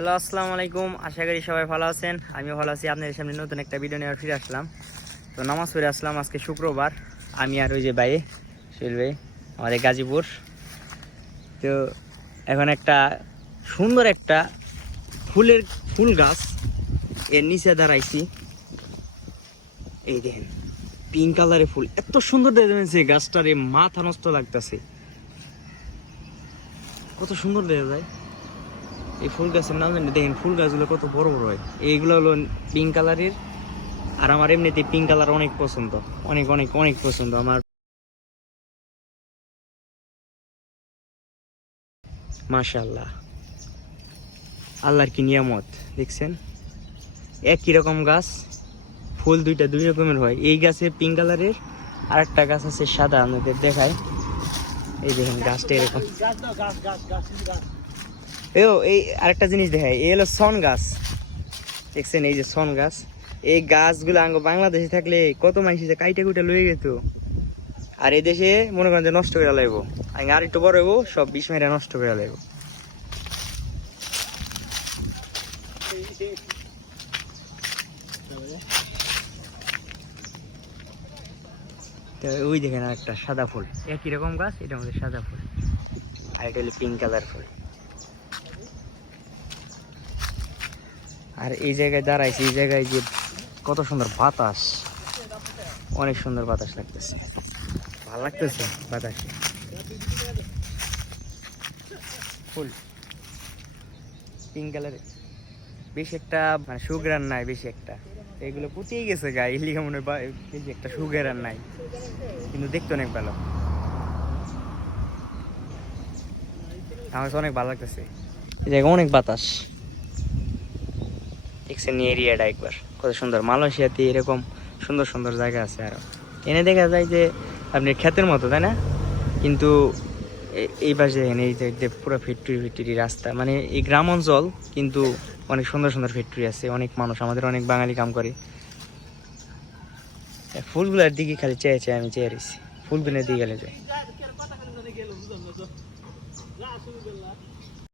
Hello, আসসালামু আলাইকুম। আশা করি সবাই ভালো আছেন। আমিও ভালো আছি। আপনাদের সামনে নতুন একটা ভিডিও নিয়ে ফিরে আসলাম। তো নামাজ পড়ে আসলাম। আজকে শুক্রবার। আমি আর ওই যে ভাই সুহেল ভাই, আমাদের গাজীপুর। তো এখন একটা সুন্দর একটা ফুল গাছ এর নিচে দাঁড়াইছি। এই দেখেন, পিঙ্ক কালারের ফুল, এত সুন্দর দেখেছে গাছটার, মাথা নষ্ট লাগতেছে। কত সুন্দর দেখা যায় এই ফুল গাছের নাম জানি। দেখেন ফুল গাছগুলো কত বড় বড় হয়। এইগুলো হলো পিঙ্ক কালারের। আর আমার এমনিতে পিঙ্ক কালার অনেক পছন্দ, অনেক অনেক অনেক পছন্দ আমার। মাশাআল্লাহ, আল্লাহর কি নিয়ামত দেখছেন। একই রকম গাছ, ফুল দুই রকমের হয়। এই গাছে পিঙ্ক কালারের, আর একটা গাছ আছে সাদা, আমাদের দেখায়। এই দেখেন গাছটা এরকম। এই আরেকটা জিনিস দেখায়, এই হলো সন গাছ। দেখছেন এই যে সন গাছ। এই গাছগুলো আঙ্গ বাংলাদেশে থাকলে কত মানুষ কাইটা কুইটা লয়ে যেত। আর এই দেশে মনে করেন যে নষ্ট করে লাগবো, আর একটু বড় হইব সব 20 মেরা নষ্ট করে লাগবো। ওই দেখেন আর একটা সাদা ফুল, একই রকম গাছ, এটা আমাদের সাদা ফুল, আর এটা হলো পিঙ্ক কালার ফুল। আর এই জায়গায় দাঁড়াইছি, এই জায়গায় যে কত সুন্দর বাতাস, অনেক সুন্দর বাতাস লাগতেছে, ভালো লাগতেছে বাতাসে। ফুল পিঙ্ক কালারের, বেশি একটা মানে সুগ্রান নাই বেশি একটা। এগুলো পুতিয়ে গেছে গায়ে, লিখে মনে হয় বেশি একটা সুগ্রান নাই, কিন্তু দেখতে অনেক ভালো। আমার কাছে অনেক ভালো লাগতেছে। এই জায়গায় অনেক বাতাস, দেখছেন এরিয়াটা একবার কত সুন্দর। মালয়েশিয়াতে এরকম সুন্দর সুন্দর জায়গা আছে আরো। এনে দেখা যায় যে আপনি ক্ষেতের মতো, তাই না? কিন্তু এই পাশে দেখেন, এই যে পুরো ফ্যাক্টরি রাস্তা, মানে এই গ্রাম অঞ্চল, কিন্তু অনেক সুন্দর সুন্দর ফ্যাক্টরি আছে, অনেক মানুষ, আমাদের অনেক বাঙালি কাম করে। ফুলগুলার দিকে খালি চেয়ে চেয়ে আমি চেয়ে রয়েছি, ফুলগুলোর দিকে গেলে যায়।